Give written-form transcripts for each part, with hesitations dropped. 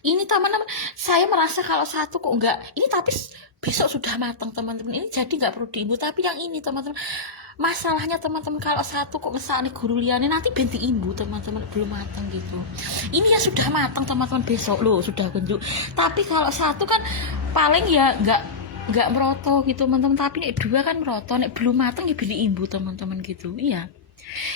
Ini teman-teman, saya merasa kalau satu kok enggak, ini tapi besok sudah matang teman-teman, ini jadi nggak perlu diimbus. Tapi yang ini teman-teman, masalahnya teman-teman, kalau satu kok ngesani guru liane nanti benti imbu teman-teman, belum matang gitu. Ini ya sudah matang teman-teman, besok loh sudah genjuk. Tapi kalau satu kan paling ya nggak meroto gitu teman-teman, tapi nih dua kan meroto, nih belum matang ya beli imbu teman-teman gitu. Iya,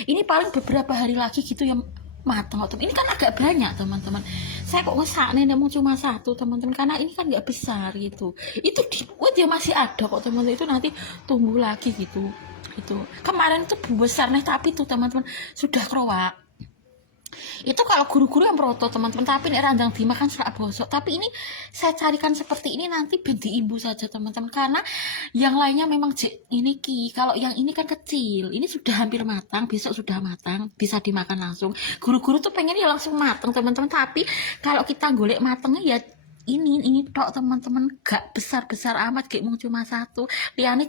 ini paling beberapa hari lagi gitu yang matang kok. Ini kan agak banyak teman-teman, saya kok ngesak nih mau cuma satu teman-teman, karena ini kan nggak besar gitu. Itu di dia masih ada kok teman-teman, itu nanti tumbuh lagi gitu. Itu kemarin itu besar nih, tapi tuh teman-teman sudah kerowak. Itu kalau guru-guru yang proto teman-teman, tapi ini randang dimakan serak bosok. Tapi ini saya carikan seperti ini nanti benti ibu saja teman-teman, karena yang lainnya memang ini kalau yang ini kan kecil, ini sudah hampir matang, besok sudah matang, bisa dimakan langsung. Guru-guru tuh pengen ya langsung matang teman-teman, tapi kalau kita golek matangnya ya ini tok teman-teman, gak besar-besar amat, kayak mau cuma satu. Liane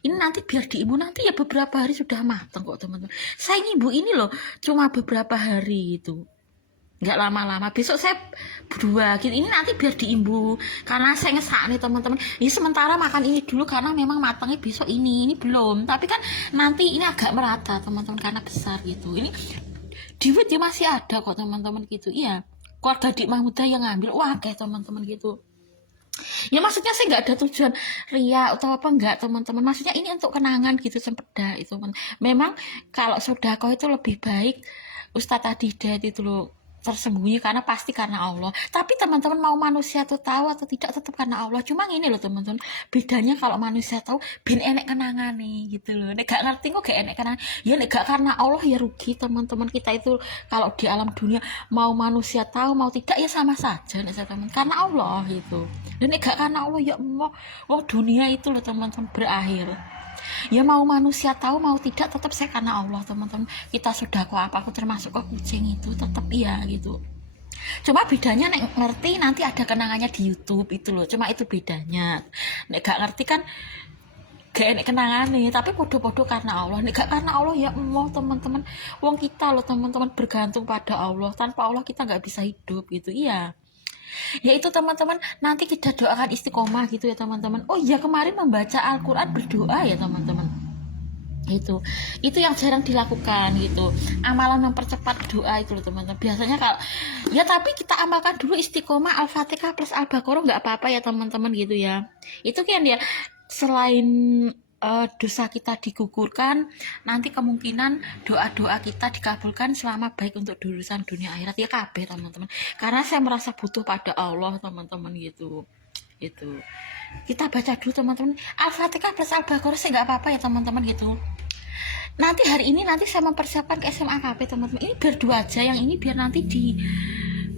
ini nanti biar diibu nanti ya beberapa hari sudah matang kok teman-teman. Saya ngibu ini loh cuma beberapa hari itu, nggak lama-lama. Besok saya berdua gitu, ini nanti biar diimbu karena saya ngesak nih teman-teman. Ini sementara makan ini dulu karena memang matangnya besok, ini belum, tapi kan nanti ini agak merata teman-teman karena besar gitu. Ini duit ya masih ada kok teman-teman gitu. Iya, keluarga Dik Mahmuda yang ngambil wah kayak teman-teman gitu. Ya maksudnya sih nggak ada tujuan ria atau apa, enggak teman-teman, maksudnya ini untuk kenangan gitu, sempeda itu memang. Kalau sodako itu lebih baik Ustadz Adidat itu loh, tersembunyi karena pasti karena Allah. Tapi teman-teman mau manusia tuh tahu atau tidak tetap karena Allah. Cuma ini loh teman-teman, bedanya kalau manusia tahu ben enek kenangan nih gitu loh. Nek gak ngerti kok gak enek kenangan. Ya nek gak karena Allah ya rugi teman-teman. Kita itu kalau di alam dunia mau manusia tahu mau tidak ya sama saja nek teman, karena Allah gitu. Dan nek gak karena Allah ya Allah, wong dunia itu loh teman-teman berakhir. Ya mau manusia tahu mau tidak tetap saya karena Allah teman-teman. Kita sudah kok apa, aku termasuk kok kucing itu tetap iya gitu. Cuma bedanya nek ngerti nanti ada kenangannya di YouTube itu loh, cuma itu bedanya. Nek gak ngerti kan gak enek kenangannya, tapi podo-podo karena Allah. Nek gak karena Allah ya Allah teman-teman, wong kita loh teman-teman bergantung pada Allah, tanpa Allah kita nggak bisa hidup gitu. Iya, ya itu teman-teman, nanti kita doakan istiqomah gitu ya teman-teman. Oh iya, kemarin membaca Al-Quran berdoa ya teman-teman, itu yang jarang dilakukan gitu, amalan mempercepat doa itu loh teman-teman. Biasanya kalau ya, tapi kita amalkan dulu istiqomah Al-Fatihah plus Al-Baqarah, nggak apa-apa ya teman-teman gitu ya. Itu kan ya, selain dosa kita digugurkan, nanti kemungkinan doa-doa kita dikabulkan selama baik untuk urusan dunia akhirat ya kabeh teman-teman. Karena saya merasa butuh pada Allah teman-teman gitu. Itu kita baca dulu teman-teman Al-Fatihah plus Al-Baqarah sih, nggak apa-apa ya teman-teman gitu. Nanti hari ini nanti saya mempersiapkan ke SMA KP teman-teman, ini biar dua aja, yang ini biar nanti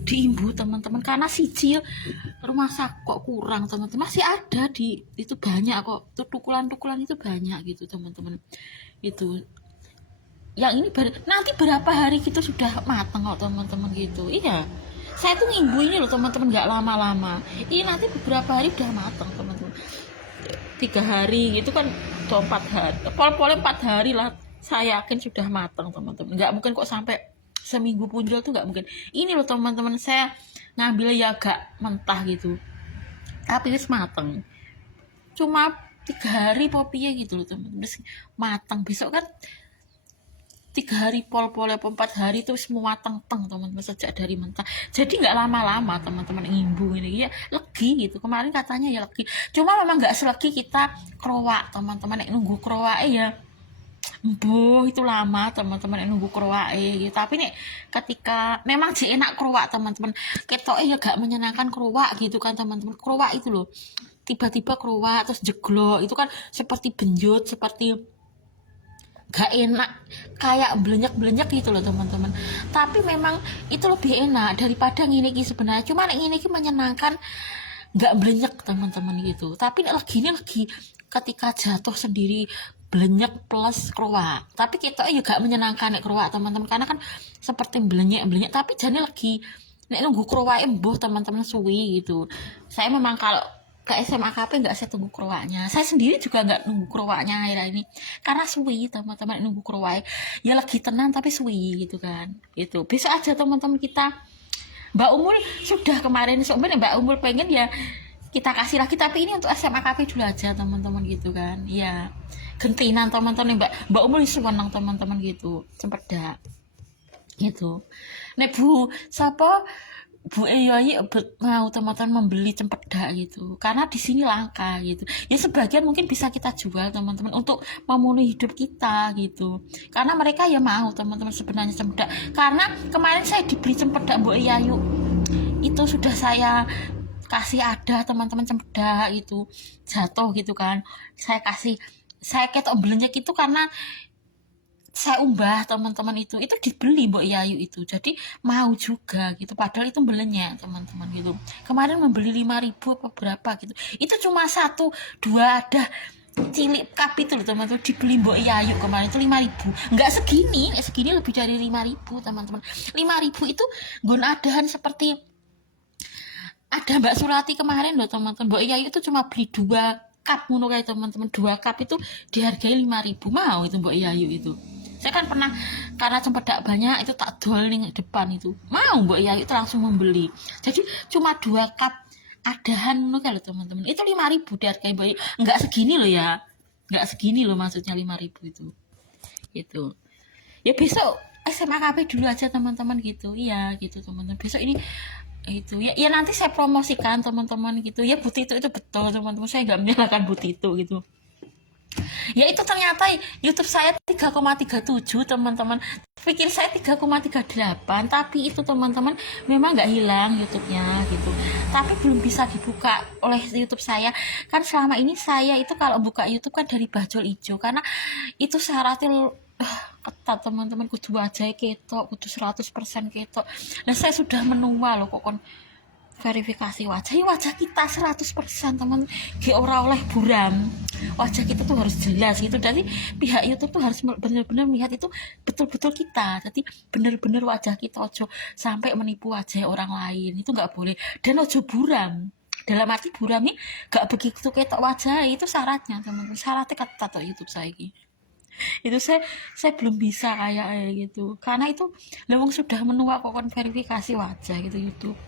diimbu teman-teman, karena sijil rumah sak kok kurang teman-teman, masih ada di itu banyak kok, tukulan-tukulan itu banyak gitu teman-teman. Itu yang ini nanti berapa hari gitu sudah matang kok teman-teman gitu. Iya, saya tuh ngimbu ini loh teman-teman, nggak lama-lama, ini nanti beberapa hari udah matang teman-teman. 3 hari gitu kan, 4 hari, pol-polnya 4 hari lah, saya yakin sudah matang teman-teman. Nggak mungkin kok sampai seminggu punjul tuh, nggak mungkin. Ini loh teman-teman, saya ngambil ya agak mentah gitu, tapi wis mateng. Cuma 3 hari popinya gitu loh teman-teman, matang. Besok kan 3 hari pol-pol, 4 hari itu semua matang-teng teman-teman, sejak dari mentah. Jadi nggak lama-lama teman-teman ngimbu ini ya, legi gitu. Kemarin katanya ya legi, cuma memang nggak selegi kita kerowak teman-teman. Nunggu kerowak ya embuh itu lama teman-teman, nunggu kerowak gitu. Tapi nih ketika memang sih enak kerowak teman-teman, ketok ya gak menyenangkan kerowak gitu kan teman-teman. Kerowak itu loh tiba-tiba kerowak terus jeglok itu kan seperti benjut, seperti gak enak, kayak belenyek-belenyek gitu loh teman-teman. Tapi memang itu lebih enak daripada ngini sebenarnya. Cuma ngini menyenangkan, nggak belenyek teman-teman gitu. Tapi lagi ketika jatuh sendiri belenyek plus keruak. Tapi kita juga menyenangkan nek keruak teman-teman, karena kan seperti belenyek tapi jadi lagi nek nunggu keruak embuh teman-teman suwi gitu. Saya memang kalau ke SMA KP nggak saya tunggu keruaknya, saya sendiri juga nggak nunggu keruaknya akhirnya ini, karena suwi teman-teman. Nunggu keruak ya lagi tenang tapi suwi gitu kan. Itu besok aja teman-teman kita Mbak Umul sudah kemarin, sebenarnya Mbak Umul pengen ya kita kasih lagi, tapi ini untuk SMA KP dulu aja teman-teman gitu kan ya, gentinan teman-teman. Mbak Umul seneng teman-teman gitu, cempedak gitu. Nek Bu siapa, Bu Eyoyi mau teman-teman membeli cempedak gitu karena di sini langka gitu ya, sebagian mungkin bisa kita jual teman-teman untuk memenuhi hidup kita gitu, karena mereka ya mau teman-teman sebenarnya cempedak. Karena kemarin saya dibeli cempedak Bu Eyayu itu sudah saya kasih, ada teman-teman cempedak itu jatuh gitu kan, saya ketok belinya gitu karena saya umbah teman-teman, itu dibeli Mbok Yayu itu, jadi mau juga gitu, padahal itu belinya teman-teman gitu. Kemarin membeli 5.000 apa berapa gitu, itu cuma satu dua ada cilik cup itu loh teman-teman, dibeli Mbok Yayu kemarin itu 5.000, nggak segini lebih dari 5.000 teman-teman. 5.000 itu gunadahan seperti ada Mbak Surati kemarin loh teman-teman. Mbok Yayu itu cuma beli 2 cup ngono kayak teman-teman, 2 cup itu dihargai 5.000, mau itu Mbok Yayu itu. Saya kan pernah, karena cempedak banyak itu tak dol ning depan itu, mau Mbok Yayu itu langsung membeli. Jadi cuma 2 cup adahan ngono kayak loh teman-teman, itu 5.000 dihargai Mbok Yayu. Enggak segini loh ya, enggak segini loh maksudnya 5.000 itu ya. Besok SMA KP dulu aja teman-teman gitu, iya gitu teman-teman. Besok ini itu ya, ya nanti saya promosikan teman-teman gitu ya. Butito itu betul teman-teman, saya nggak menyalahkan Butito gitu ya. Itu ternyata YouTube saya 3,37 teman-teman, pikir saya 3,38, tapi itu teman-teman memang nggak hilang YouTube-nya gitu, tapi belum bisa dibuka oleh YouTube saya. Kan selama ini saya itu kalau buka YouTube kan dari bajul ijo, karena itu syaratnya ketat teman-teman, kudu wajah ketok, kudu 100% ketok. Nah saya sudah menua loh kok kon verifikasi wajah, ya wajah kita 100% teman, gak ora oleh buram, wajah kita tuh harus jelas gitu. Jadi pihak YouTube tuh harus benar-benar melihat itu betul-betul kita, jadi benar-benar wajah kita, ojo sampai menipu wajah orang lain, itu nggak boleh. Dan ojo buram, dalam arti buram nih gak begitu ketok wajah, itu syaratnya teman-teman, syaratnya ketat tuh YouTube saya ini. Itu saya belum bisa kayak gitu, karena itu lewong sudah menua kok kon verifikasi wajah gitu YouTube.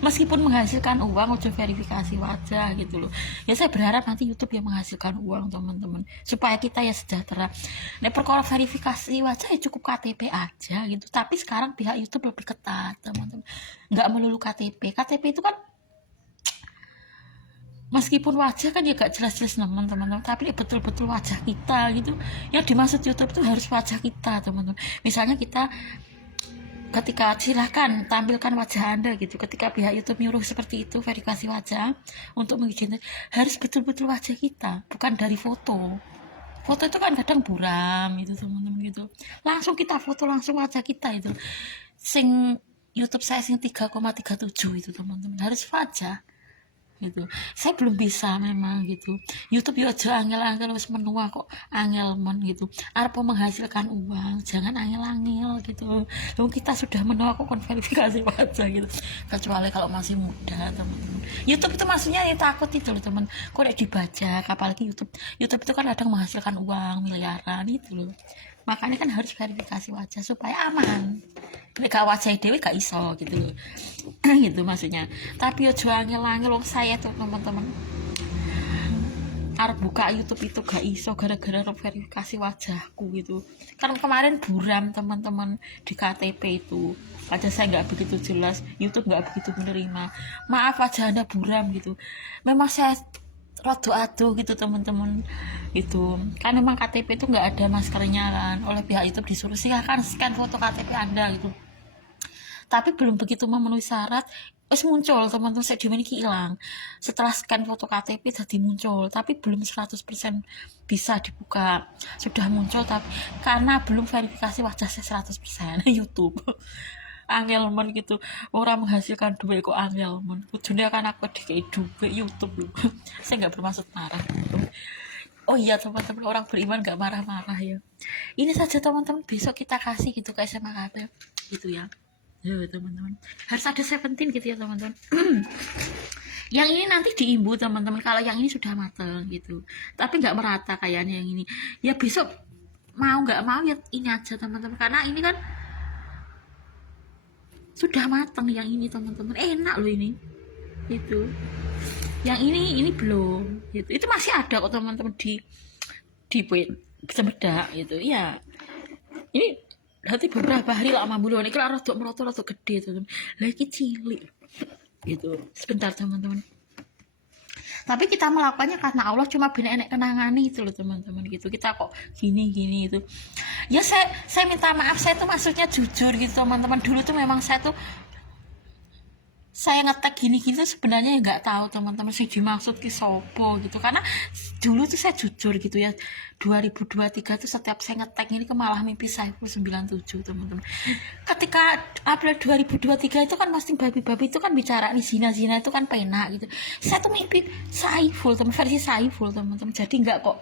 Meskipun menghasilkan uang, udah verifikasi wajah gitu loh ya. Saya berharap nanti YouTube yang menghasilkan uang teman-teman, supaya kita ya sejahtera. Nah perkara verifikasi wajah ya cukup KTP aja gitu, tapi sekarang pihak YouTube lebih ketat teman-teman, nggak melulu KTP. KTP itu kan meskipun wajah kan ya gak jelas-jelas teman-teman, tapi betul-betul wajah kita gitu. Yang dimaksud YouTube tuh harus wajah kita teman-teman. Misalnya kita ketika silahkan tampilkan wajah Anda gitu, ketika pihak YouTube nyuruh seperti itu verifikasi wajah untuk mengizinkan, harus betul-betul wajah kita, bukan dari foto. Foto itu kan kadang buram itu teman-teman gitu, langsung kita foto langsung wajah kita itu. Sing YouTube saya sing 3,37 itu teman-teman, harus wajah gitu. Saya belum bisa memang gitu. YouTube ya aja angel-angel, wis menua kok angelmon gitu, arep menghasilkan uang jangan angel-angel gitu. Lalu kita sudah menua kok verifikasi wajah gitu, kecuali kalau masih muda teman-teman. YouTube itu maksudnya ya takut itu loh teman, kok dibaca, apalagi YouTube itu kan kadang menghasilkan uang miliaran itu loh. Makanya kan harus verifikasi wajah supaya aman. Gak wajah dewi gak iso gitu loh. Gitu maksudnya. Tapi yo angel-angel saya tuh teman-teman, arep buka YouTube itu gak iso gara-gara verifikasi wajahku gitu. Kan kemarin buram teman-teman di KTP itu, wajah saya nggak begitu jelas, YouTube nggak begitu menerima. Maaf wajah Anda buram gitu. Memang saya rodo aduh gitu teman-teman itu kan, memang KTP itu nggak ada maskernya kan, oleh pihak itu disuruh silahkan scan foto KTP Anda gitu, tapi belum begitu memenuhi syarat wes muncul teman-teman, saya dimiliki hilang setelah scan foto KTP jadi muncul, tapi belum 100% bisa dibuka, sudah muncul tapi karena belum verifikasi wajah saya 100% YouTube. Angelman gitu, orang menghasilkan duit kok angelman, ujungnya kan aku dikei duit YouTube loh. Saya nggak bermaksud marah gitu. Oh iya teman-teman, orang beriman nggak marah-marah ya. Ini saja teman-teman, besok kita kasih gitu ke SMA KP gitu ya. Ya teman-teman, harus ada 17 gitu ya teman-teman. Yang ini nanti diimbu teman-teman, kalau yang ini sudah matang gitu, tapi nggak merata kayaknya yang ini. Ya besok mau nggak mau ya ini aja teman-teman, karena ini kan sudah matang yang ini teman-teman, enak loh ini. Itu yang ini belum gitu. Itu masih ada kok teman-teman di Sembedak gitu ya. Ini berarti beberapa hari lama belum ini kalau rodok merotot gede tuh lagi cilik gitu. Sebentar teman-teman, tapi kita melakukannya karena Allah, cuma bener enek kenangan itu loh teman-teman gitu. Kita kok gini itu ya, saya minta maaf, saya tuh maksudnya jujur gitu teman-teman. Dulu tuh memang saya ngetek gini tuh sebenarnya nggak tahu teman-teman sih dimaksud ki sopo gitu, karena dulu tuh saya jujur gitu ya, 2023 tuh setiap saya ngetek ini ke malah mimpi Saiful 97 teman-teman. Ketika April 2023 itu kan posting babi-babi itu kan bicara nih zina itu kan penak gitu, saya tuh mimpi Saiful teman, versi Saiful teman-teman. Jadi nggak kok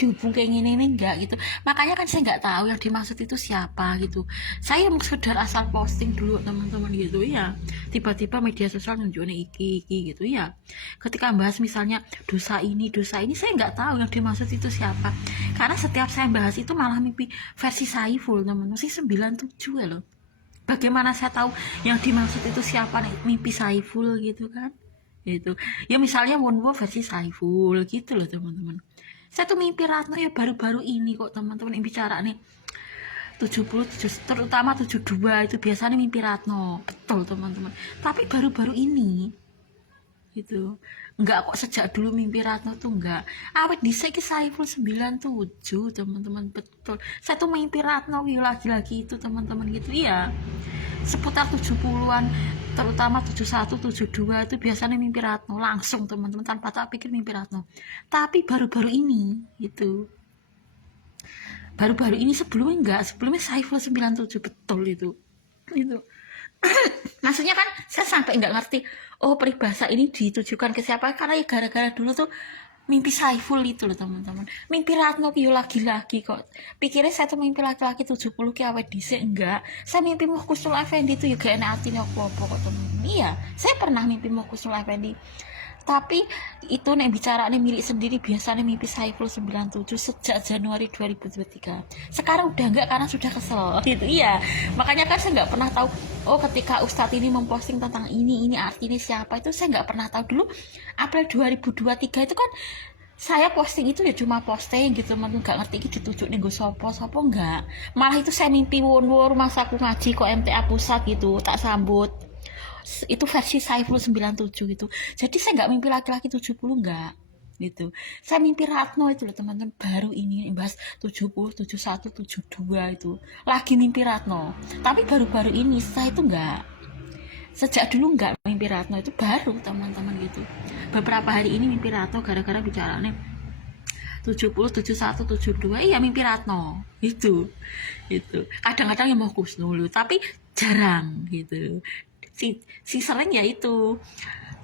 dihubung kayak gini enggak gitu. Makanya kan saya nggak tahu yang dimaksud itu siapa gitu. Saya mau sekedar asal posting dulu teman-teman gitu ya. Tiba-tiba media sosial nunjukin iki gitu ya. Ketika bahas misalnya dosa ini saya nggak tahu yang dimaksud itu siapa. Karena setiap saya bahas itu malah mimpi versi Saiful teman-teman, sih 97 ya loh. Bagaimana saya tahu yang dimaksud itu siapa nih, mimpi Saiful gitu kan. Gitu. Ya misalnya Wonwo versi Saiful gitu loh teman-teman. Saya tuh mimpi Ratno ya baru-baru ini kok teman-teman yang bicara nih 77, terutama 72 itu biasanya mimpi Ratno, betul teman-teman. Tapi baru-baru ini gitu, enggak kok sejak dulu mimpi Ratno tuh enggak. Awet dhisik ki Saiful 97 teman-teman, betul. Saya tuh mimpi Ratno lagi-lagi itu teman-teman gitu ya. Seputar 70-an, terutama 71, 72 itu biasanya mimpi Ratno langsung teman-teman, tanpa tak pikir mimpi Ratno. Tapi baru-baru ini gitu, baru-baru ini, sebelumnya Saiful 97 betul itu maksudnya kan saya sampai nggak ngerti peribahasa ini ditujukan ke siapa, karena ya gara-gara dulu tuh mimpi Saiful itu loh teman-teman. Mimpi Ratno ki lagi-lagi kok. Pikirnya saya tuh mimpi laki-laki 70 ki awet dhisik, enggak. Saya mimpi Muhkusul Effendi itu juga enak artinya apa-apa kok teman-teman. Iya, saya pernah mimpi Muhkusul Effendi. Tapi itu nek bicara nih milik sendiri biasanya mimpi Saiful 97 sejak Januari 2023. Sekarang udah enggak karena sudah kesel gitu. Iya, makanya kan saya nggak pernah tahu ketika Ustadz ini memposting tentang ini artinya siapa, itu saya nggak pernah tahu. Dulu April 2023 itu kan saya posting itu ya cuma posting gitu, nggak ngerti ini ditujuk nih gue sopo enggak. Malah itu saya mimpi Wonwo rumah saku ngaji kok MTA pusat gitu, tak sambut. Itu versi Saiful 97 gitu. Jadi saya nggak mimpi laki-laki 70 enggak gitu. Saya mimpi Ratno itu loh teman-teman, baru ini bahas 70, 71, 72 itu. Lagi mimpi Ratno. Tapi baru-baru ini saya itu enggak. Sejak dulu enggak mimpi Ratno, itu baru teman-teman gitu. Beberapa hari ini mimpi Ratno gara-gara bicaranya 70, 71, 72, iya mimpi Ratno itu. Kadang-kadang yang mau Kusnul, tapi jarang gitu. Si sering ya itu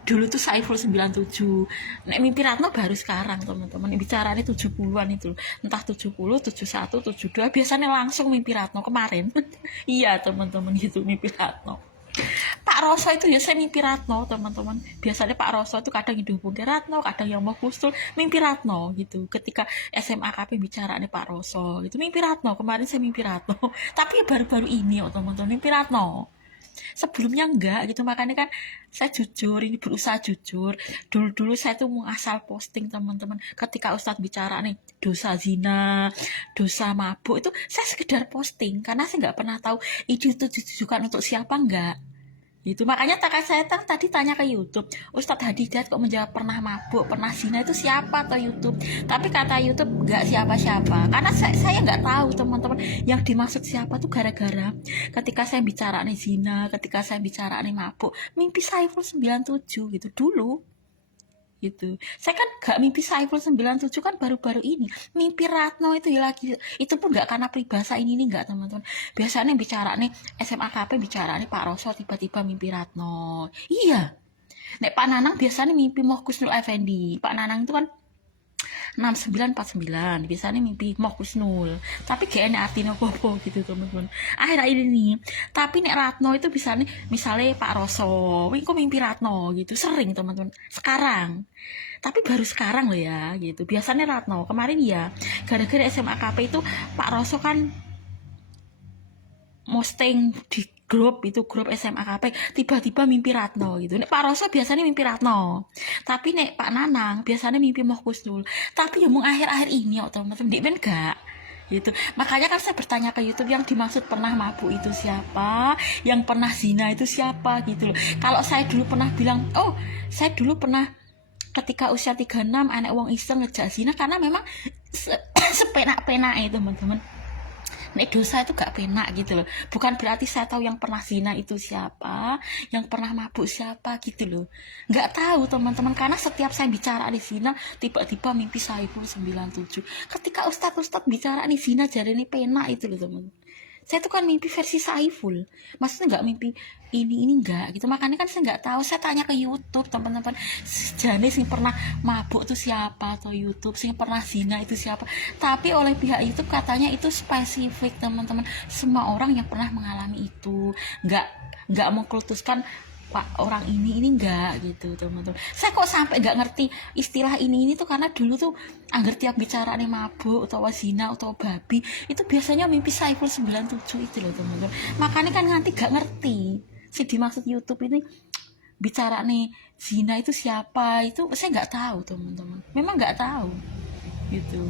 dulu tuh Saiful 97. Nek mimpi Ratno baru sekarang teman-teman, bicaranya 70-an itu entah 70, 71, 72 biasanya langsung mimpi Ratno kemarin. Iya teman-teman gitu, mimpi Ratno. Pak Roso itu ya saya mimpi Ratno teman-teman. Biasanya Pak Roso itu kadang hidupin Ratno, kadang yang mau Kustul mimpi Ratno gitu. Ketika SMA KP bicara nih Pak Roso itu mimpi Ratno, kemarin saya mimpi Ratno. Tapi baru-baru ini teman-teman mimpi Ratno, sebelumnya enggak gitu. Makanya kan saya jujur, ini berusaha jujur. Dulu saya tuh mau asal posting teman-teman. Ketika Ustadz bicara nih dosa zina, dosa mabuk, itu saya sekedar posting karena saya nggak pernah tahu itu ditujukan untuk siapa enggak gitu. Makanya saya tadi tanya ke YouTube, Ustadz Hadijat kok menjawab pernah mabuk, pernah zina itu siapa ke YouTube. Tapi kata YouTube nggak siapa-siapa, karena saya nggak tahu teman-teman yang dimaksud siapa tuh, gara-gara ketika saya bicara nih zina, ketika saya bicara nih mabuk, mimpi Saiful 97 gitu dulu gitu. Saya kan gak mimpi Saiful 97 kan baru-baru ini. Mimpi Ratno itu ya lagi, itu pun gak karena peribahasa ini nih, gak teman-teman. Biasanya bicara nih SMA KP, bicara nih Pak Roso, tiba-tiba mimpi Ratno. Iya. Nek Pak Nanang biasanya mimpi Muhkusnul Effendi. Pak Nanang itu kan 6949 biasanya mimpi Muhkusnul, tapi gak enak artinya apa gitu teman-teman. Akhirnya ini nih, tapi nek Ratno itu bisa nih, misalnya Pak Roso kok mimpi Ratno gitu, sering teman-teman sekarang, tapi baru sekarang loh ya gitu. Biasanya Ratno kemarin ya gara-gara SMA KP itu Pak Roso kan posting di grup SMA KP tiba-tiba mimpi Ratno gitu. Nek Pak Roso biasanya mimpi Ratno, tapi nek Pak Nanang biasanya mimpi Moh Kusnul. Tapi ya mau akhir-akhir ini kok teman-teman dia enggak gitu. Makanya kan saya bertanya ke YouTube yang dimaksud pernah mabuk itu siapa, yang pernah zina itu siapa gitu loh. Kalau saya dulu pernah bilang, oh saya dulu pernah ketika usia 36 anak wong iseng ngejak zina karena memang sepenak-penak itu teman-teman. Nek dosa itu gak penak gitu loh. Bukan berarti saya tahu yang pernah zina itu siapa, yang pernah mabuk siapa gitu loh. Gak tahu teman-teman, karena setiap saya bicara di zina, tiba-tiba mimpi Saiful 97. Ketika ustadz-ustadz bicara di zina, jadi ini penak itu loh teman-teman. Saya tuh kan mimpi versi Saiful, maksudnya nggak mimpi ini enggak gitu. Makanya kan saya nggak tahu, saya tanya ke YouTube teman-teman, jadi sih pernah mabuk tuh siapa, atau YouTube sih pernah zina itu siapa. Tapi oleh pihak YouTube katanya itu spesifik teman-teman, semua orang yang pernah mengalami itu, nggak mengkultuskan Pak orang ini enggak gitu teman-teman. Saya kok sampai nggak ngerti istilah ini tuh karena dulu tuh anggar tiap bicara nih mabuk atau zina atau babi itu biasanya mimpi Saiful 97 itu loh teman-teman. Makanya kan nanti nggak ngerti sih dimaksud YouTube ini bicara nih zina itu siapa, itu saya nggak tahu teman-teman, memang nggak tahu gitu.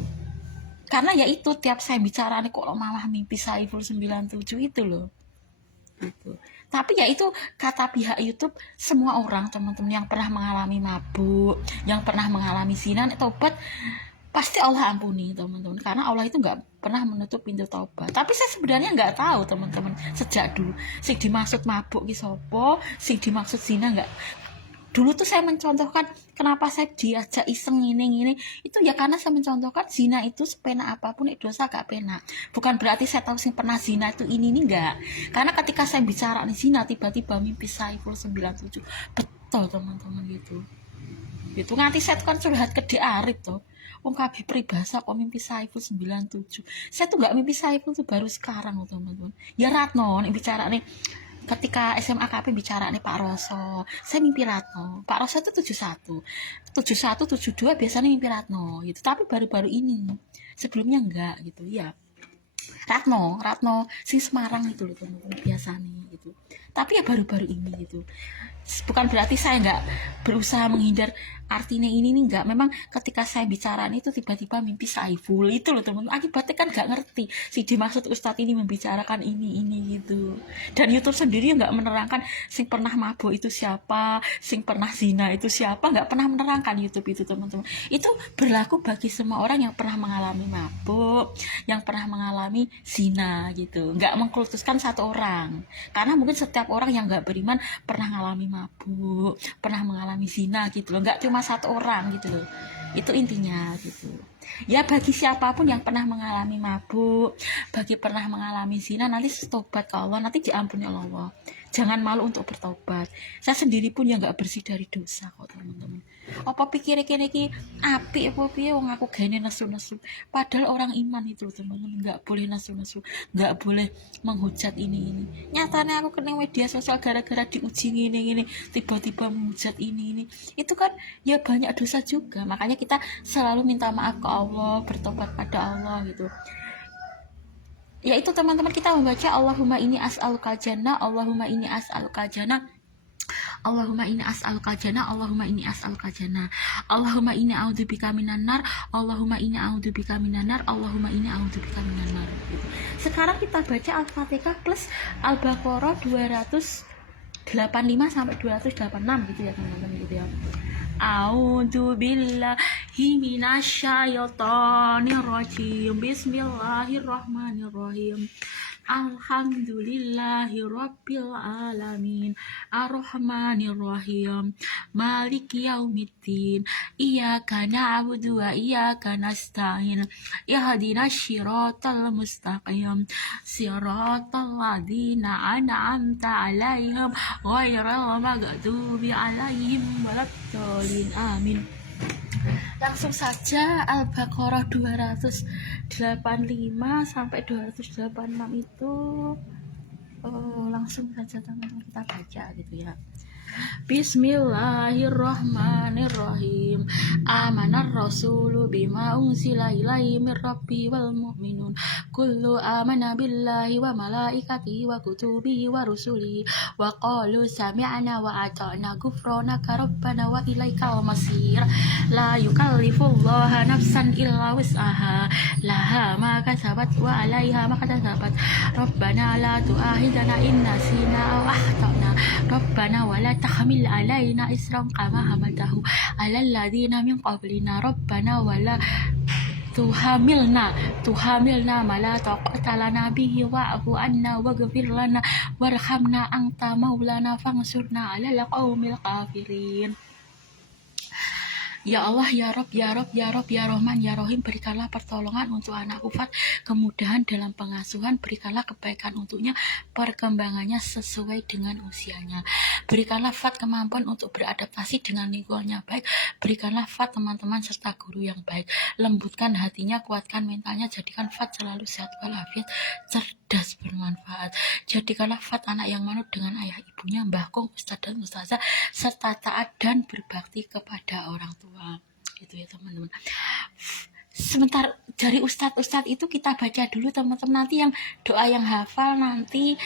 Karena ya itu tiap saya bicara nih kok malah mimpi Saiful 97 itu loh gitu. Tapi ya itu kata pihak YouTube, semua orang teman-teman yang pernah mengalami mabuk, yang pernah mengalami zina, tobat pasti Allah ampuni teman-teman, karena Allah itu nggak pernah menutup pintu taubat. Tapi saya sebenarnya nggak tahu teman-teman sejak dulu sing dimaksud mabuk ki sopo, sing dimaksud zina nggak. Dulu tuh saya mencontohkan kenapa saya diajak iseng ini itu ya karena saya mencontohkan zina itu sepenak apapun itu dosa gak penak. Bukan berarti saya tahu sih pernah zina itu ini enggak. Karena ketika saya bicara nih zina tiba-tiba mimpi Saiful 97 betul teman-teman gitu. Itu nganti saya tuh kan curhat ke Dek Arif tuh. Wong kabeh peribahasa kok mimpi Saiful 97. Saya tuh gak mimpi Saiful tuh baru sekarang teman-teman. Ya Ratno nih bicara nih ketika SMA KP bicara nih Pak Roso, saya mimpi Ratno. Pak Roso itu 71, 72 biasanya mimpi Ratno gitu. Tapi baru-baru ini, sebelumnya enggak gitu ya. Ratno sing Semarang itu loh teman-teman biasanya gitu. Tapi ya baru-baru ini gitu. Bukan berarti saya nggak berusaha menghindar artinya ini nih nggak. Memang ketika saya bicara itu tiba-tiba mimpi Saiful itu loh teman-teman, akibatnya kan nggak ngerti sih dimaksud Ustadz ini membicarakan ini gitu. Dan YouTube sendiri nggak menerangkan sing pernah mabuk itu siapa, sing pernah zina itu siapa, nggak pernah menerangkan YouTube itu teman-teman. Itu berlaku bagi semua orang yang pernah mengalami mabuk, yang pernah mengalami zina gitu, nggak mengkultuskan satu orang, karena mungkin setiap orang yang nggak beriman pernah mengalami mabuk, pernah mengalami zina gitu loh, nggak cuma satu orang gitu loh. Itu intinya gitu. Ya bagi siapapun yang pernah mengalami mabuk, bagi pernah mengalami zina, nanti tobat ke Allah, nanti diampuni Allah. Jangan malu untuk bertobat. Saya sendiri pun yang nggak bersih dari dosa kok teman-teman. Apa pikir kene iki apik apa piye wong aku gene nesu-nesu. Padahal orang iman itu teman-teman nggak boleh nesu-nesu, nggak boleh menghujat ini. Nyatanya aku kena media sosial gara-gara diuji ini tiba-tiba menghujat ini. Itu kan ya banyak dosa juga. Makanya kita selalu minta maaf ke Allah, bertobat pada Allah gitu. Ya itu teman-teman, kita membaca Allahumma inni as'aluka jannah, Allahumma inni as'aluka jannah, Allahumma inni as'aluka jannah, Allahumma inni as'aluka jannah, Allahumma inni a'udzubika minan nar, Allahumma inni a'udzubika minan nar, Allahumma inni a'udzubika minan nar. Sekarang kita baca Al-Fatihah plus Al-Baqarah 285 sampai 286 gitu ya teman-teman gitu ya. A'udzu billahi minasyaitonir rajim. Bismillahirrahmanirrahim. Alhamdulillahi rabbil alamin, arrahmanirrahim, maliki yaumiddin, iyyaka na'budu wa iyyaka nasta'in, ihdinas siratal mustaqim, siratal ladzina an'amta 'alaihim ghairil maghdubi 'alaihim waladdallin. Amin. Langsung saja Al-Baqarah 285 sampai 286 itu langsung saja teman-teman kita baca gitu ya. Bismillahirrahmanirrahim. Amanar rasulu bima unzila ilaihi mir rabbi wal mu'minun kullu amana billahi wa malaikatihi wa kutubihi wa rusulihi wa qalu sami'na wa ata'na ghufranaka rabbana wa ilaikal masir la yukallifullahu nafsan illa wus'aha laha ma kasabat wa 'alaiha ma kasabat rabbana la tu'akhidna in nasina aw akhtana rabbana wa la tahmil 'alaina isran kama hamaltahu 'alal ladzina min qablina rabbana wa la tuhamilna mala taqata lana bihi wa'fu anna waghfir lana warhamna anta maulana fansurna 'alal qaumil kafirin. Ya Allah, ya Rob, ya Rob, ya Rob, ya Rahman, ya Rahim, berikanlah pertolongan untuk anakku Fat, kemudahan dalam pengasuhan, berikanlah kebaikan untuknya, perkembangannya sesuai dengan usianya. Berikanlah Fat kemampuan untuk beradaptasi dengan lingkungan yang baik, berikanlah Fat teman-teman serta guru yang baik, lembutkan hatinya, kuatkan mentalnya, jadikan Fat selalu sehat walafiat, cerdas, bermanfaat. Jadikanlah Fat anak yang manut dengan ayah ibunya, mbah kong, ustaz dan ustazah, serta taat dan berbakti kepada orang tua. Gitu ya teman-teman. Sebentar, dari ustadz itu kita baca dulu teman-teman, nanti yang doa yang hafal nanti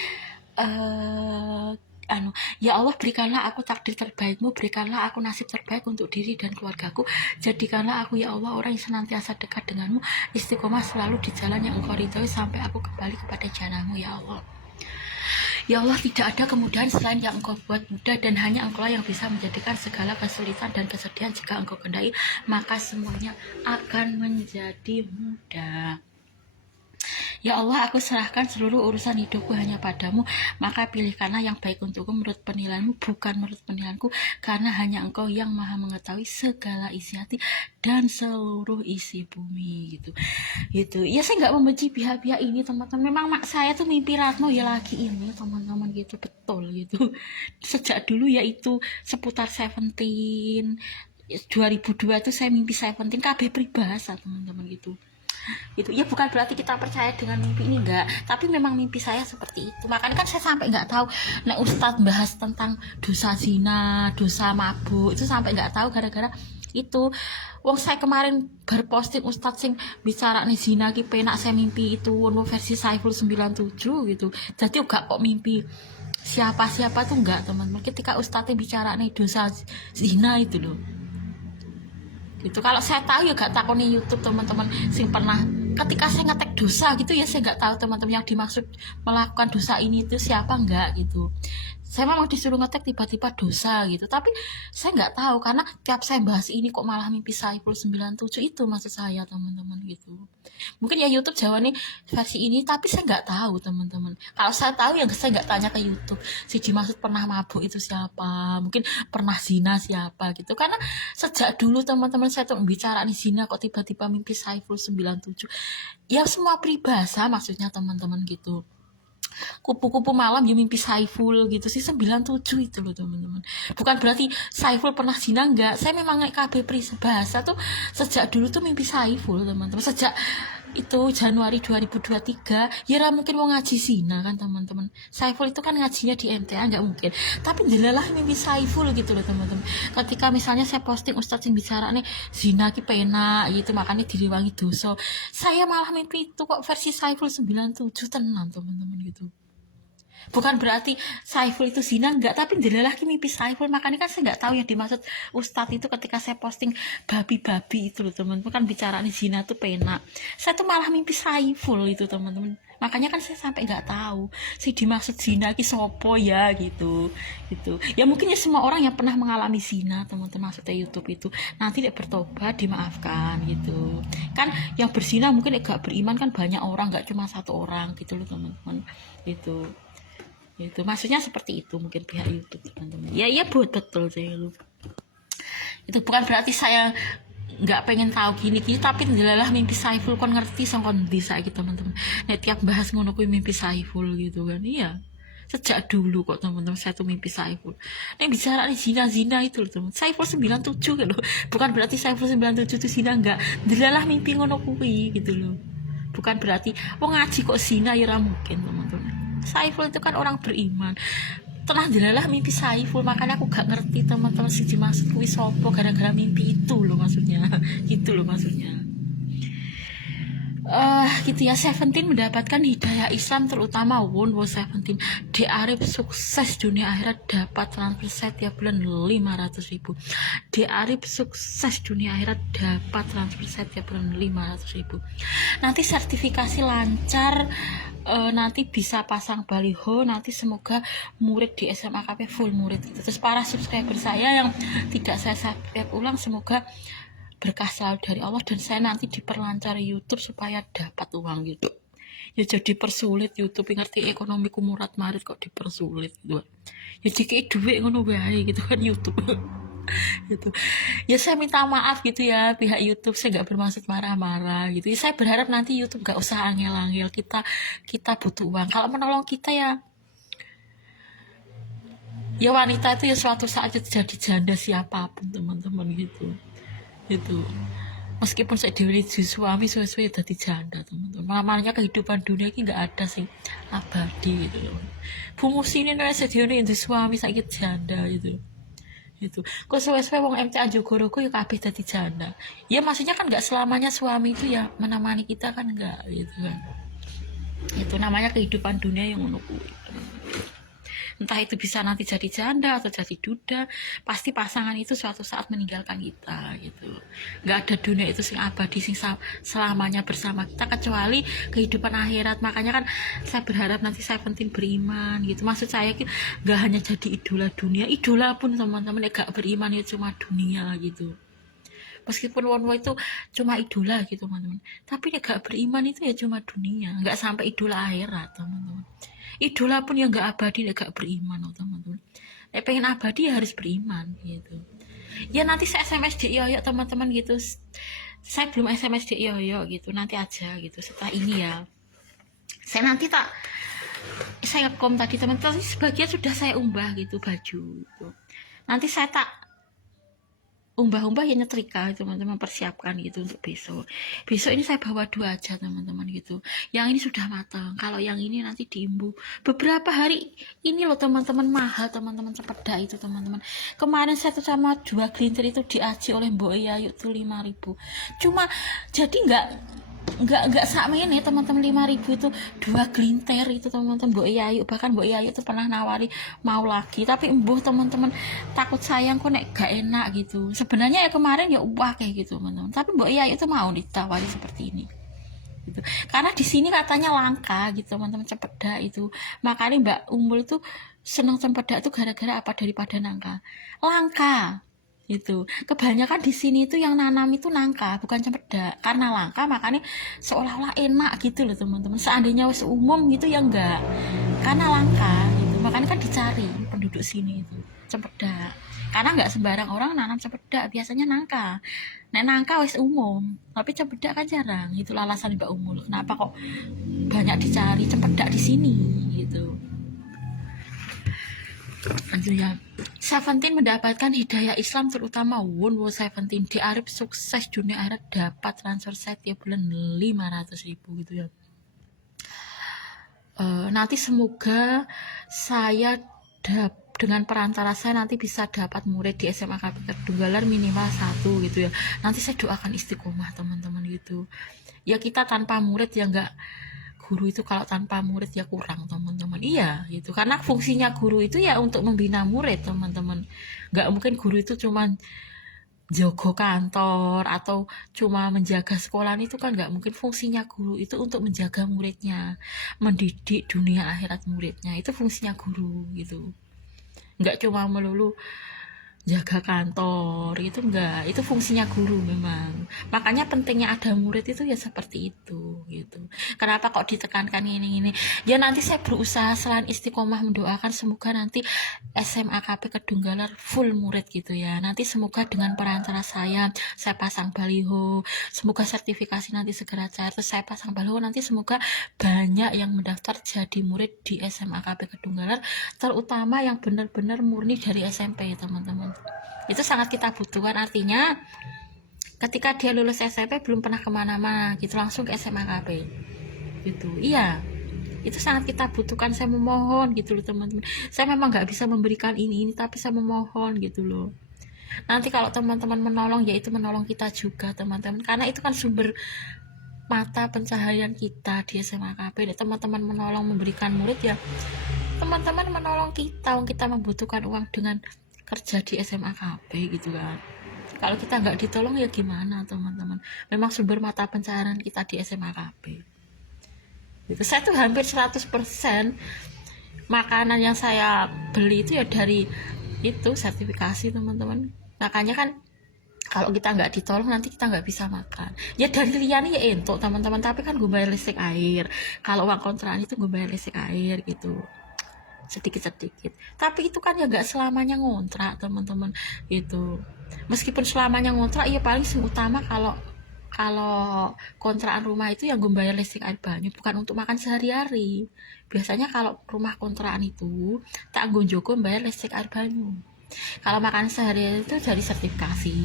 ya Allah, berikanlah aku takdir terbaikmu, berikanlah aku nasib terbaik untuk diri dan keluargaku, jadikanlah aku ya Allah orang yang senantiasa dekat denganmu, istiqomah selalu di jalan yang engkau ridhoi sampai aku kembali kepada janahmu ya Allah. Ya Allah, tidak ada kemudahan selain yang engkau buat mudah, dan hanya engkau yang bisa menjadikan segala kesulitan dan kesedihan jika engkau kehendaki, maka semuanya akan menjadi mudah. Ya Allah, aku serahkan seluruh urusan hidupku hanya padamu, maka pilihkanlah yang baik untukku menurut penilaianmu, bukan menurut penilaianku, karena hanya engkau yang maha mengetahui segala isi hati dan seluruh isi bumi. Gitu. Ya, saya nggak membenci pihak-pihak ini teman-teman, memang mak saya tuh mimpi Ratno ya lagi ini teman-teman, gitu, betul gitu. Sejak dulu ya itu seputar Seventeen, 2002 tuh saya mimpi Seventeen, KB peribahasa teman-teman gitu. Ya bukan berarti kita percaya dengan mimpi ini, enggak, tapi memang mimpi saya seperti itu. Makanya kan saya sampai nggak tahu nek ustadz bahas tentang dosa zina, dosa mabuk, itu sampai nggak tahu gara-gara itu. Wong saya kemarin berposting ustadz sing bicara nih zina ki penak, saya mimpi itu ono versi Saiful 97 gitu. Jadi enggak kok mimpi siapa-siapa tuh enggak teman-teman, ketika ustadznya bicara nih dosa zina itu loh gitu. Kalau saya tahu ya gak takoni YouTube teman-teman sing pernah, ketika saya ngetek dosa gitu ya, saya nggak tahu teman-teman yang dimaksud melakukan dosa ini itu siapa, enggak gitu. Saya memang disuruh ngetek tiba-tiba dosa gitu, tapi saya nggak tahu karena tiap saya bahas ini kok malah mimpi Saiful 97, itu maksud saya teman-teman gitu. Mungkin ya YouTube jawabannya versi ini, tapi saya nggak tahu teman-teman. Kalau saya tahu ya saya nggak tanya ke YouTube si dimaksud pernah mabuk itu siapa, mungkin pernah zina siapa gitu. Karena sejak dulu teman-teman saya tuh bicara nih zina kok tiba-tiba mimpi Saiful 97. Ya semua peribahasa maksudnya teman-teman gitu. Kupu-kupu malam ya mimpi Saiful gitu sih, 97 itu loh teman-teman. Bukan berarti Saiful pernah zina, enggak. Saya memang KB peribahasa tuh sejak dulu tuh mimpi Saiful teman-teman. Sejak itu Januari 2023 ya mungkin mau ngaji zina kan teman-teman. Saiful itu kan ngajinya di MTA, nggak mungkin. Tapi delalah mimpi Saiful gitu loh teman-teman. Ketika misalnya saya posting ustadz yang bicara nih zina ki penak gitu, makanya diriwangi dosa, saya malah mimpi itu kok versi Saiful 97 tenang teman-teman gitu. Bukan berarti Saiful itu zina, enggak, tapi delalah ki mimpi Saiful. Makanya kan saya nggak tahu yang dimaksud ustadz itu ketika saya posting babi-babi itu loh teman-teman, kan bicara nih zina tuh penak, saya tuh malah mimpi Saiful itu teman-teman. Makanya kan saya sampai nggak tahu si dimaksud zina ki sopo ya gitu. Ya mungkin ya semua orang yang pernah mengalami zina teman-teman, maksudnya YouTube itu nanti dia bertobat dimaafkan gitu kan. Yang berzina mungkin agak beriman kan banyak orang, nggak cuma satu orang gitu loh teman-teman. Itu maksudnya seperti itu mungkin pihak YouTube teman-teman. Ya betul saya lu. Itu bukan berarti saya nggak pengen tahu gini, tapi delalah mimpi Saiful kon ngerti songkon bisa gitu teman-teman. Tiap bahas ngono kuwi mimpi Saiful gitu kan. Iya, sejak dulu kok teman-teman saya tuh mimpi Saiful. Bicara zina itu loh teman. Saiful 97 kan loh. Bukan berarti Saiful 97 itu zina, enggak. Delalah mimpi ngono kuwi gitu loh. Bukan berarti ngaji kok zina ya mungkin teman-teman. Saiful itu kan orang beriman. Tenang delalah mimpi Saiful, makanya aku gak ngerti teman-teman sih dimaksud kuwi sopo gara-gara mimpi itu loh maksudnya. Gitu loh maksudnya. gitu ya. Seventeen mendapatkan hidayah Islam, terutama Won Wo Seventeen. Di Arif sukses dunia akhirat, dapat transfer setiap bulan 500.000. Di Arif sukses dunia akhirat, dapat transfer setiap bulan 500.000. Nanti sertifikasi lancar, nanti bisa pasang baliho, nanti semoga murid di SMA KP full murid gitu. Terus para subscriber saya yang tidak saya subscribe ulang, semoga berkah selalu dari Allah, dan saya nanti diperlancar YouTube supaya dapat uang YouTube. Ya jadi persulit YouTube, ngerti ekonomiku murat marit kok dipersulit gitu. Ya jadi duit ngono wae gitu kan YouTube. Gitu. Ya saya minta maaf gitu ya pihak YouTube, saya nggak bermaksud marah-marah gitu. Ya, saya berharap nanti YouTube nggak usah angel-angel, kita butuh uang. Kalau menolong kita ya wanita itu ya suatu saat jadi janda siapapun teman-teman gitu. Gitu. Meskipun saya diri suami suwe-suwe jadi janda teman-teman. Namanya kehidupan dunia ini nggak ada sih abadi gitu loh. Bungu sini nih saya diri suami sakit janda gitu. Gitu. Kok suwe-suwe wong MTA Jogorogo ya kabeh dadi janda. Ya maksudnya kan nggak selamanya suami itu ya menemani kita kan, nggak gitu kan. Itu namanya kehidupan dunia yang ngono kuwi. Entah itu bisa nanti jadi janda atau jadi duda, pasti pasangan itu suatu saat meninggalkan kita gitu. Nggak ada dunia itu sing abadi sing selamanya bersama kita kecuali kehidupan akhirat. Makanya kan saya berharap nanti saya penting beriman gitu. Maksud saya nggak hanya jadi idola dunia, idola pun teman-teman nggak beriman ya cuma dunia gitu. Meskipun Wonwo itu cuma idola gitu teman-teman, tapi dia gak beriman itu ya cuma dunia, nggak sampai idola akhirat teman-teman. Idola pun yang gak abadi dia gak beriman teman-teman. Pengen abadi ya harus beriman gitu. Ya nanti saya SMS di Yoyo teman-teman gitu. Saya belum SMS di Yoyo gitu, nanti aja gitu setelah ini ya. Saya nanti saya kom tadi teman-teman, sebagian sudah saya umbah gitu baju gitu. Nanti saya tak umbah-umbah ya nyetrika teman-teman, persiapkan gitu untuk besok ini saya bawa 2 aja teman-teman gitu. Yang ini sudah matang, kalau yang ini nanti diimbu beberapa hari ini loh teman-teman. Mahal teman-teman cempeda itu teman-teman. Kemarin saya tuh sama 2 glintir itu diaji oleh Mbok Yayu tuh 5.000. Cuma jadi nggak sama ini teman-teman. 5.000 itu 2 glinter itu teman-teman Mbok Yayu. Bahkan Mbok Yayu itu pernah nawari mau lagi, tapi embuh teman-teman takut sayang kok nek gak enak gitu. Sebenarnya ya kemarin ya ubah kayak gitu teman-teman, tapi Mbok Yayu itu mau ditawari seperti ini gitu. Karena di sini katanya langka gitu teman-teman cempeda itu. Makanya Mbak Umbul tuh seneng cempeda itu gara-gara apa? Daripada langka gitu. Kebanyakan di sini itu yang nanam itu nangka, bukan cempeda. Karena langka makanya seolah-olah enak gitu loh teman-teman. Seandainya wis umum gitu ya enggak, karena langka gitu. Makanya kan dicari penduduk sini itu cempeda, karena nggak sembarang orang nanam cempeda, biasanya nangka. Nek nangka wis umum, tapi cempeda kan jarang. Itulah alasan Mbak Umul kenapa kok banyak dicari cempeda di sini gitu. Lanjut ya. Seventeen mendapatkan hidayah Islam, terutama Won Wo Seventeen. Di Arif sukses dunia akhirat, dapat transfer setiap bulan 500.000 gitu ya. Nanti semoga saya dengan perantara saya nanti bisa dapat murid di SMA KP Kedunggalan minimal 1 gitu ya. Nanti saya doakan istiqomah teman-teman gitu. Ya kita tanpa murid ya nggak, guru itu kalau tanpa murid ya kurang teman-teman. Iya gitu, karena fungsinya guru itu ya untuk membina murid teman-teman. Nggak mungkin guru itu cuma jaga kantor atau cuma menjaga sekolah, itu kan nggak mungkin. Fungsinya guru itu untuk menjaga muridnya, mendidik dunia akhirat muridnya, itu fungsinya guru gitu. Nggak cuma melulu jaga kantor itu, enggak, itu fungsinya guru memang. Makanya pentingnya ada murid itu ya seperti itu gitu. Kenapa kok ditekankan ini ya. Nanti saya berusaha selain istiqomah mendoakan semoga nanti SMA KP Kedunggalan full murid gitu ya. Nanti semoga dengan perantara saya pasang baliho, semoga sertifikasi nanti segera cair, terus saya pasang baliho, nanti semoga banyak yang mendaftar jadi murid di SMA KP Kedunggalan, terutama yang benar-benar murni dari SMP teman-teman. Itu sangat kita butuhkan. Artinya ketika dia lulus SMP belum pernah kemana-mana gitu, langsung ke SMA KP gitu. Iya, itu sangat kita butuhkan. Saya memohon gitu loh teman-teman. Saya memang nggak bisa memberikan ini tapi saya memohon gitu loh. Nanti kalau teman-teman menolong, ya itu menolong kita juga teman-teman, karena itu kan sumber mata pencaharian kita di SMA KB. Teman-teman menolong memberikan murid ya, teman-teman menolong kita, kita membutuhkan uang dengan kerja di SMA KB gitu kan. Kalau kita nggak ditolong ya gimana teman-teman, memang sumber mata pencaharian kita di SMA KB gitu. Saya tuh hampir 100% makanan yang saya beli itu ya dari itu sertifikasi teman-teman. Makanya kan kalau kita nggak ditolong nanti kita nggak bisa makan ya. Dari liane ya entuk teman-teman, tapi kan gue bayar listrik air. Kalau uang kontrakan itu gue bayar listrik air gitu, sedikit-sedikit. Tapi itu kan ya nggak selamanya ngontrak teman-teman itu. Meskipun selamanya ngontrak ya paling yang utama kalau kontrakan rumah itu yang gue bayar listrik air banyu, bukan untuk makan sehari-hari. Biasanya kalau rumah kontrakan itu tak gue jogo bayar listrik air banyu. Kalau makan sehari-hari itu dari sertifikasi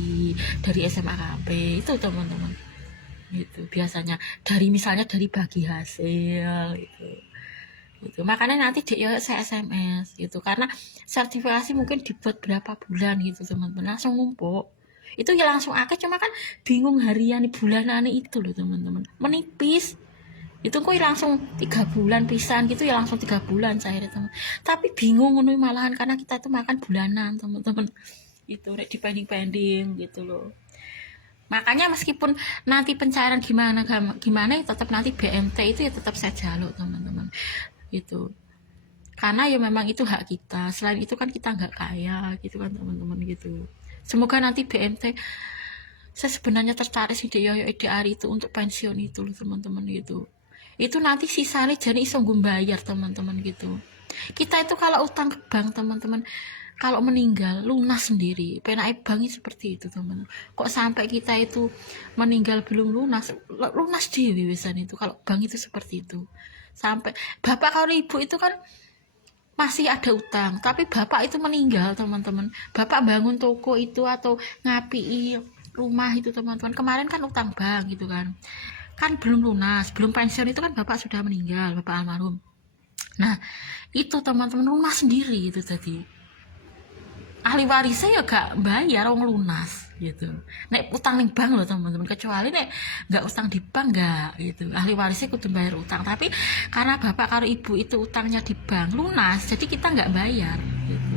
dari SMA KB itu teman-teman gitu. Biasanya dari misalnya dari bagi hasil gitu. Makanya nanti dia saya SMS gitu, karena sertifikasi mungkin dibuat berapa bulan gitu teman-teman, langsung ngumpul itu ya langsung akeh. Cuma kan bingung harian bulanan itu loh teman-teman, menipis itu kok langsung 3 bulan pisan gitu ya, langsung 3 bulan saya teman. Tapi bingung ngono malahan, karena kita tuh makan bulanan teman-teman itu rek dipending-pending gitu loh. Makanya meskipun nanti pencairan gimana ya tetap nanti BMT itu ya tetap saya jaluk teman-teman gitu, karena ya memang itu hak kita. Selain itu kan kita nggak kaya gitu kan teman-teman gitu. Semoga nanti BMT, saya sebenarnya tertarik sih di Yoyo Ideari itu untuk pensiun itu loh teman-teman gitu. Itu nanti sisanya jadi iso gue bayar teman-teman gitu. Kita itu kalau utang ke bank teman-teman, kalau meninggal lunas sendiri. Penake bank seperti itu teman. Kok sampai kita itu meninggal belum lunas dewi wisan itu. Kalau bank itu seperti itu. Sampai bapak kalau ibu itu kan masih ada utang, tapi bapak itu meninggal teman-teman. Bapak bangun toko itu atau ngapi rumah itu teman-teman, kemarin kan utang bank gitu kan belum lunas, belum pensiun itu kan bapak sudah meninggal, bapak almarhum. Nah itu teman-teman lunas sendiri itu tadi. Ahli warisnya ya gak bayar orang lunas gitu. Nek utang ning bank loh teman-teman, kecuali nek nggak utang di bank nggak gitu, ahli warisnya kudu bayar utang. Tapi karena bapak karo ibu itu utangnya di bank lunas, jadi kita nggak bayar gitu.